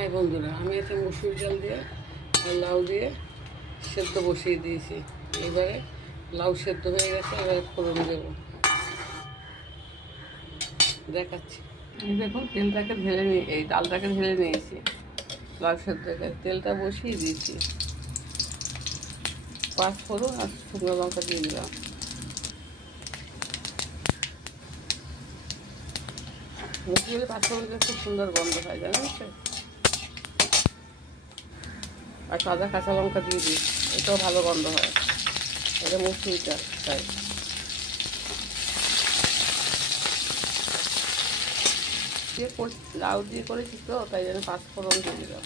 High বন্ধুরা, আমি এতে মুসুর ডাল দিয়ে আর লাউ দিয়ে সেদ্ধ বসিয়ে দিয়েছি। এবারে লাউ সেদ্ধ হয়ে গেছে, এবারে ফোড়ন দেব, দেখাচ্ছি। এই দেখুন, তেলটাকে ঢেলে নিয়ে এই ডালটাকে ঢেলে নিয়েছি, লাউ সেদ্ধ তেলটা বসিয়ে দিয়েছি। 5 ফোড়ন আর শুকনো লঙ্কা দিয়ে দিলাম। মুসুরের 5 ফোড়ন দিলে খুব সুন্দর গন্ধ হয়, জানেন তো। আর সাদা কাঁচা লঙ্কা দিয়ে দিই, এটাও ভালো গন্ধ হয়। এটা মুসুরিটা তাই দিয়ে লাউ দিয়ে করেছি তো, তাই জন্য 5 ফোড়ন দিয়ে দিলাম।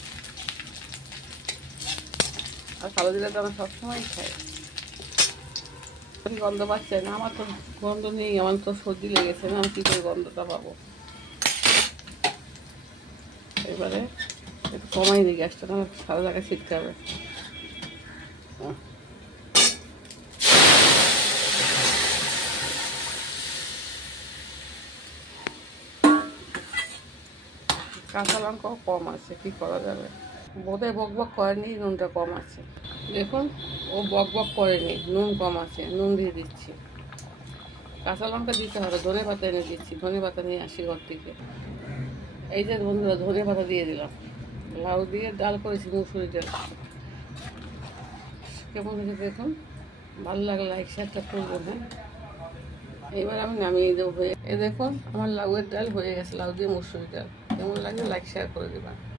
আর কালো জিরা তো আমরা সবসময় খাই। গন্ধ পাচ্ছে না, আমার তো গন্ধ নেই, আমার তো সর্দি লেগেছে না, আমি কী করে গন্ধটা পাবো। এবারে একটু কমাই দিই গ্যাসটা, না সারা জায়গায় ছিটতে হবে। কাঁচা লঙ্কাও কম আছে, কী করা যাবে। বোধহয় বক বক করেনি, নুনটা কম আছে। দেখুন, ও বক বক করেনি, নুন কম আছে, নুন দিয়ে দিচ্ছি। কাঁচা লঙ্কা দিতে হবে। ধনে পাতা এনে দিচ্ছি, ধনে পাতা নিয়ে আসি ঘর থেকে। এই যে বন্ধুরা, ধনে পাতা দিয়ে দিলাম। লাউ দিয়ে ডাল করেছি, মুসুরি ডাল। কেমন হয়েছে দেখুন, ভালো লাগলে লাইক শেয়ারটা করবেন। হ্যাঁ, এবার আমি নামিয়ে দেবো। হয়ে এই দেখুন, আমার লাউয়ের ডাল হয়ে গেছে, লাউ দিয়ে মুসুরি ডাল। কেমন লাগে লাইক শেয়ার করে দেবেন।